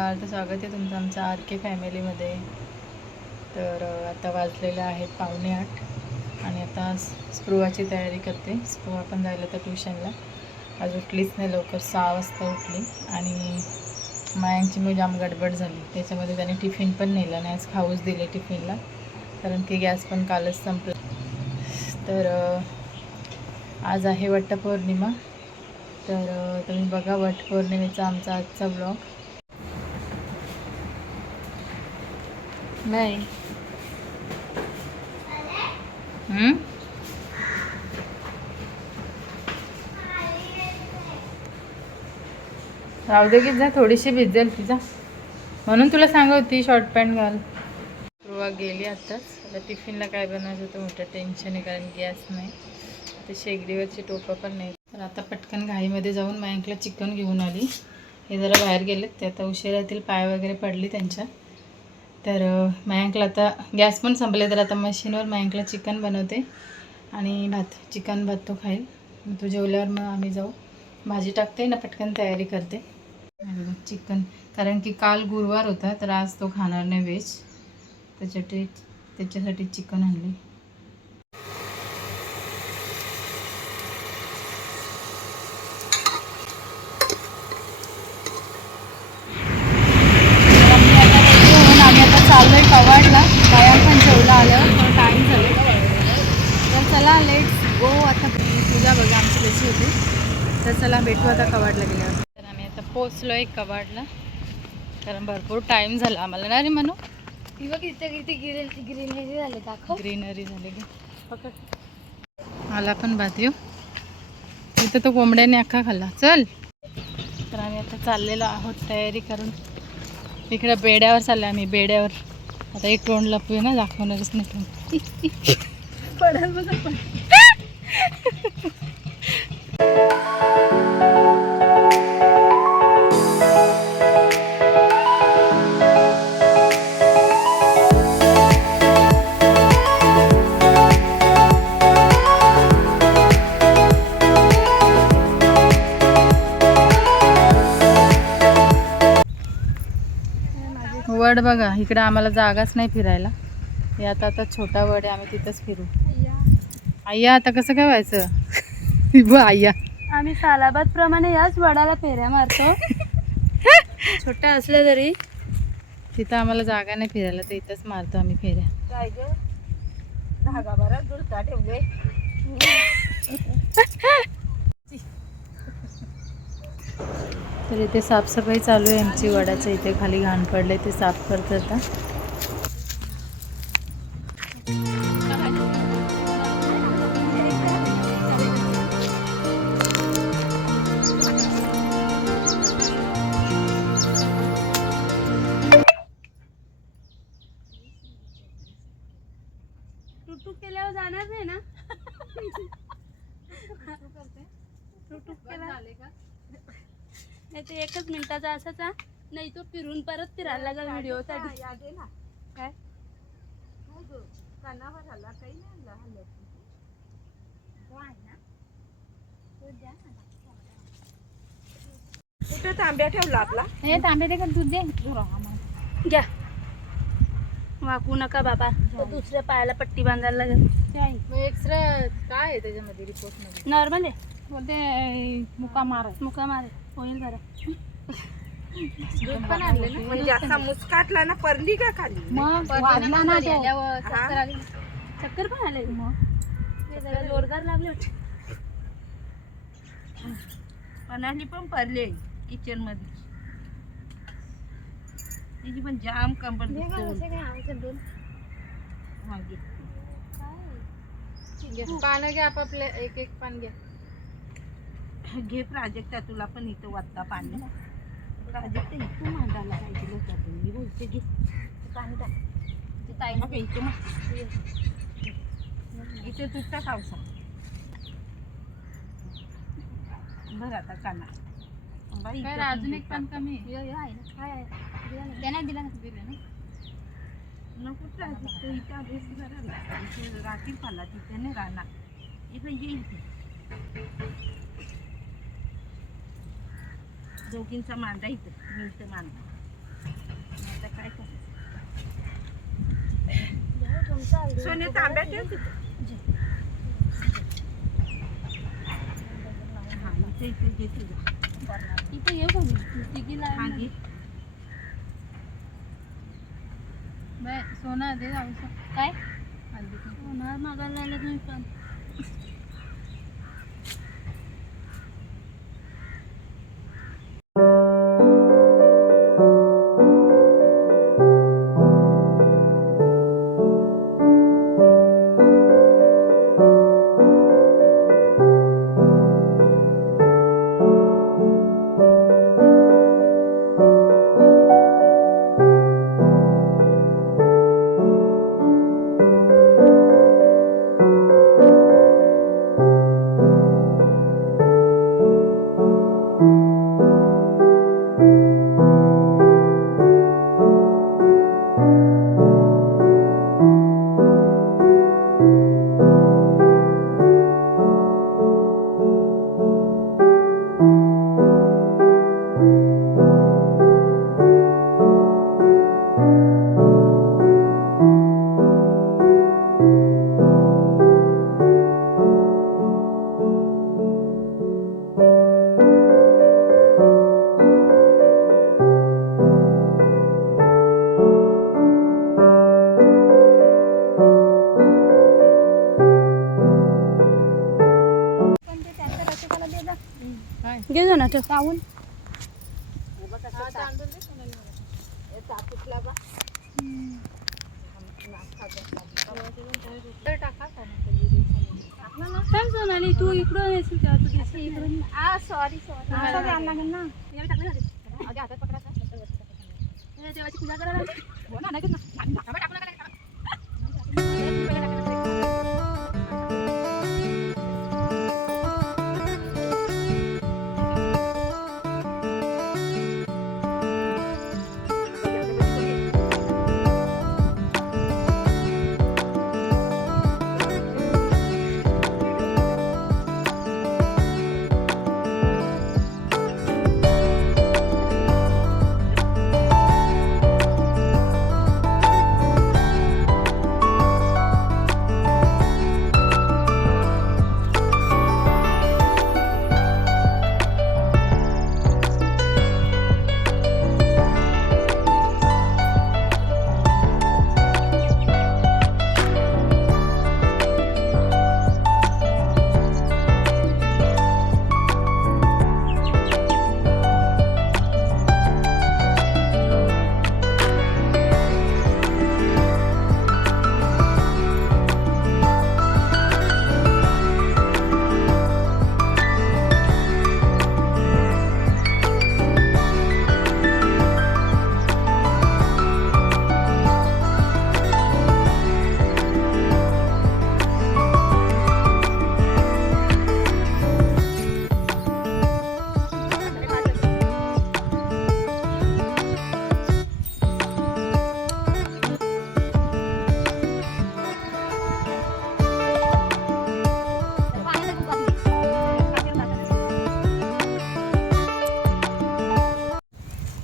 नमस्कार, तर स्वागत आहे तुमचं आमच्या आर के फॅमिलीमध्ये. तर आता वाजलेले आहेत 7:45 आणि आता स्पृहाची तयारी करते. स्पृहा पण जायला तर ट्युशनला. आज उठलीच नाही लवकर, 6 वाजता उठली आणि मायांची मग जाम गडबड झाली. त्याच्यामध्ये त्याने टिफिन पण नेला नाही, आज खाऊच दिले टिफिनला, कारण की गॅस पण कालच संपला. तर आज आहे वटपौर्णिमा. तर तुम्ही बघा वटपौर्णिमेचा आमचा आजचा ब्लॉग. नाही राहू दे की, जा थोडीशी भिजेल तिचा, म्हणून तुला सांगत होती शॉर्ट पॅन्ट घाल. ध्रुवा गेली आत्ताच. आता टिफिनला काय बनवायचं होतं मोठं टेन्शन आहे, कारण गॅस नाही, ते शेगडीवरची टोपं पण नाही. तर आता पटकन घाईमध्ये जाऊन मयांकला चिकन घेऊन आली. हे जरा बाहेर गेलेत, ते आता उशिरा येतील, पाय वगैरे पडली त्यांच्या. तर मयांकला आता गॅस पण संपले, तर आता मशीनवर मयांकला चिकन बनवते आणि भात, चिकन भात तो खाईल. मग तो जेवल्यावर मग आम्ही जाऊ. भाजी टाकते ना, पटकन तयारी करते. चिकन, कारण की काल गुरुवार होता, तर आज तो खाणार नाही व्हेज, त्याच्यासाठी चिकन आणले. आम्ही आता चाललोय कवाडला. बाया पण जेवला आल्यावर थोडं टाईम झालं, तर चला लेट्स गो. आता पूजा बघा आमची कशी होती. तर चला भेटू आता कवाडला गेल्यावर. तर आम्ही आता पोचलोय कवाडला, कारण भरपूर टाईम झाला आम्हाला ना रे म्हणू. ग्रीनरी झाले, दाखव. ग्रीनरी झाले गे, पकड. मला पण भात येऊ. इथं तो कोंबड्याने अख्खा खाल्ला. चल. तर आम्ही आता चाललेलो आहोत तयारी करून. इकडे बेड्यावर चालले आम्ही, बेड्यावर. आता एक तोंड लपूया ना, दाखवणारच नाही तोंड. पडेल बघा पण. वड बघा, इकडे आम्हाला जागाच नाही फिरायला. हे आता छोटा वड आहे, आम्ही तिथंच फिरू. आय्या आता कसं काय व्हायचं? आय्या आम्ही सालाबाद प्रमाणे याच वडाला फेऱ्या मारतो. छोटा असलं तरी तिथं आम्हाला जागा नाही फिरायला, तर इथंच मारतो आम्ही फेऱ्या. काय ग, धागा बराच दुरता ठेवले. तर इथे साफसफाई चालू आहे आमची वडाच्या इथे. खाली घाण पडले, ते साफ करतात. टुटूक केल्यावर जाणार नाही ना? नाही ते 1 मिनिटाचा असाच, नाही तो फिरून परत फिरायला लागेल व्हिडिओ साठी. काय कानावर आला, काही नाही हल्ला. कुठे तांब्या ठेवला आपला? हे तांबे दे का, दूध दे. घ्या, वाकू नका बाबा, तो दुसऱ्या पायाला पट्टी बांधायला लागेल. एक्स्ट्रा काय आहे त्याच्यामध्ये, रिपोर्ट मध्ये? नॉर्मल आहे, बोलते मुका मार होईल बरं. दूध पण आणले ना, म्हणजे असा मुस्काटला ना, परली का खाली? मग वाजला ना तो. चक्कर पण आले, मग जरा जोरदार लागले होते. मनाली पण पडले किचन मध्ये, तिची पण जाम कंबर पानं घ्या आपापले, एक पान घ्या. घे प्राजक्ता, तुला पण इथं वाटता पाणी. प्राजक्ता इथून मांडायला पाहिजे होतं, मी बोलते घे पाणी टाक. इथे तुटता खावसा बरं. आता काना अजून एक पान कमी त्यांना दिला नको. प्राजक्ता इथं अभ्यास करायला राखी पाला, तिथे नाही राहणार, इथं येईल ते. दोघींचा मांडा इथं, मी इथं मांडा. आता काय करायचं सोने तांब्या ठेव तिथं. हा, इथे घे तुझं. इथे येऊ का मी तिघीला हा, घे. बाय सोना दे जाऊ काय हल्दी होणार मागायला लागलं तुम्ही पण घे जो ना ठेव पाहून काय सोनाली तू इकडून येशील तेव्हा तू दिसली इकडून सॉरी द्यायला लागेल ना हातात पकडायचा देवाची पूजा करायला हो ना, नाही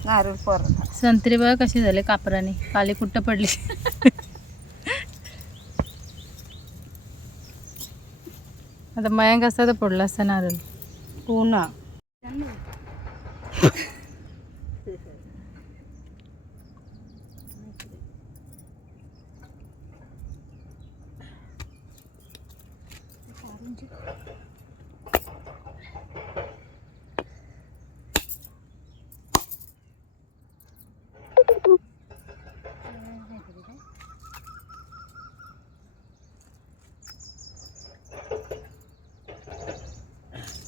नारळ परत संत्री बघा कशी झाले कापराने काली कुट्ट पडली आता मयांक असता तर पडला असता नारळ हो ना.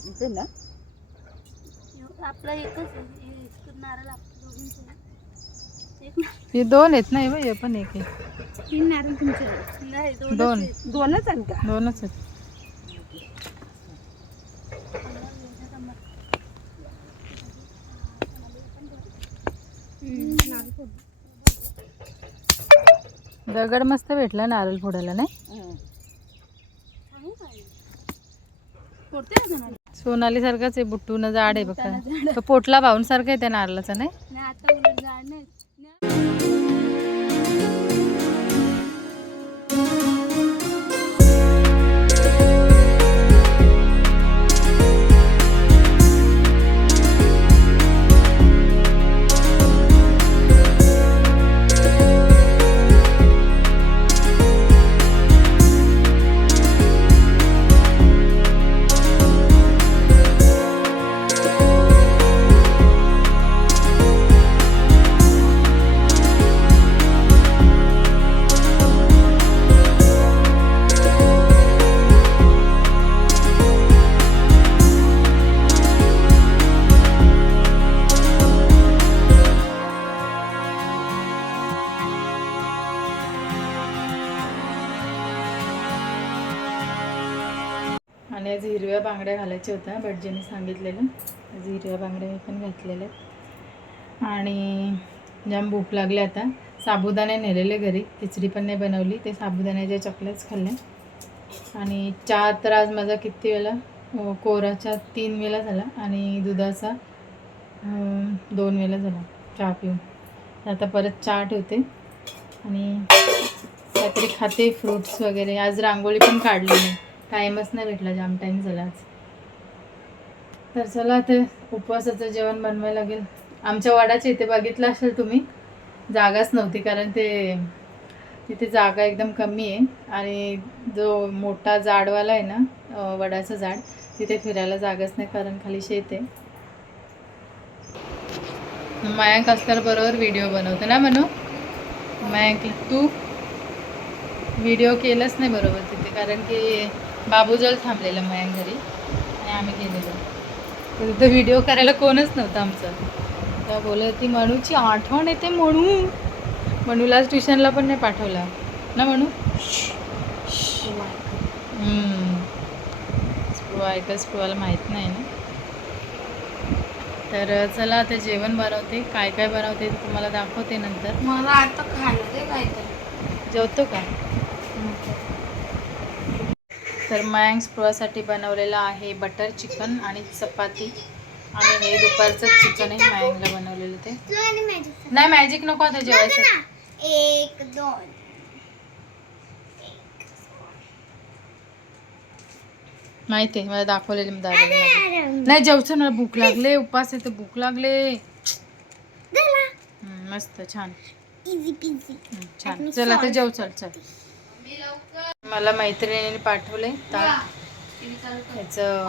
इथे ना आपला एकच नारळ आपलं एक हे दोन आहेत ना हे पण एक आहे तीन नारळ तुमचे नाही दोन दोनच आहेत का? दोनच आहेत दगड मस्त भेटला नारळ फोडायला नाही सोनाली सारखाच आहे बुट्टून झाड आहे बघा तो पोटला भाऊन सारखं आहे त्या नारळाचा नाही आता उलट झाड नाही आणि आज हिरव्या बांगड्या घालायच्या होत्या, भटजीने सांगितलेलं. आज हिरव्या बांगड्या मी पण घातलेल्या. आणि जाम भूक लागली आता. साबुदाणे नेलेले घरी, खिचडी पण नाही बनवली, ते साबुदाण्याच्या चॉकलेट्स खाल्ले. आणि चहा तर आज माझा किती वेळा, कोराचा 3 वेळा झाला आणि दुधाचा 2 वेळा झाला चहा पिऊन. आता परत चहा ठेवते आणि काहीतरी खाते, फ्रूट्स वगैरे. आज रांगोळी पण काढली नाही, टाईमच नाही भेटला, जाम टाईम झाला आज. तर चला ते उपवासाचं जेवण बनवायला लागेल. आमच्या वडाच्या इथे बघितलं असेल तुम्ही, जागाच नव्हती, कारण तिथे जागा एकदम कमी आहे. आणि जो मोठा झाडवाला आहे ना, वडाचं झाड, तिथे फिरायला जागाच नाही, कारण खाली शेत आहे. मयांक असल्यावर बरोबर व्हिडिओ बनवते ना म्हणू. मयांक तू व्हिडिओ केलाच नाही बरोबर तिथे, कारण की बाबूजवळ थांबलेलं मयांक घरी आणि आम्ही गेलेलो. तर तिथं व्हिडिओ करायला कोणच नव्हतं आमचं. तर बोलत ती मनूची आठवण येते, मनूलाच ट्युशनला पण नाही पाठवला ना म्हणू. स्पृहाला माहीत नाही ना. तर चला आता जेवण बनवते, काय काय बनवते ते तुम्हाला दाखवते नंतर. मला आता खायला दे काहीतरी. जेवतो का? तर मयांक स्पृहासाठी बनवलेलं आहे बटर चिकन आणि चपाती. आणि हे दुपारचं चिकन आहे मयांकला बनवलेलं. ते नाही, मॅजिक नको आता जेवायचं. 1 2 माहिती आहे मला, दाखवलेली मी दादा. नाही जेवचं ना, भूक लागले, उपास आहे तर भूक लागले. मस्त, छान छान. चल आता जेव, चल चल. मला मैत्रिणीने पाठवले ह्याचं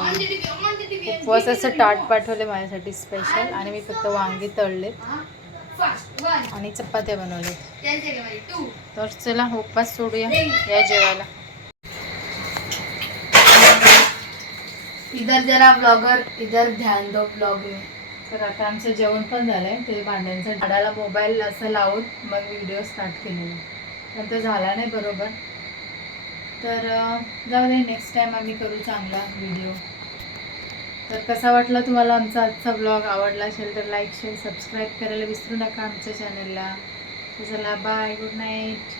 उपवासाचं ताट पाठवले माझ्यासाठी स्पेशल. आणि मी फक्त वांगी तळले आणि चपात्या बनवले. तर चला उपवास सोडूया, या जेवायला. इधर जरा ब्लॉगर, इधर ध्यान दो ब्लॉग में. तर आता आमचं जेवण पण झालंय. ते भांड्यांचं झाडाला मोबाईल असं लावून मग व्हिडिओ स्टार्ट केलेला, पण तो झाला नाही बरोबर. तर जाऊ दे, नेक्स्ट टाईम आम्ही करू चांगला व्हिडिओ. तर कसा वाटला तुम्हाला आमचा आजचा ब्लॉग? आवडला असेल तर लाईक, शेअर, सबस्क्राईब करायला विसरू नका आमच्या चॅनलला. तर चला बाय, गुड नाईट.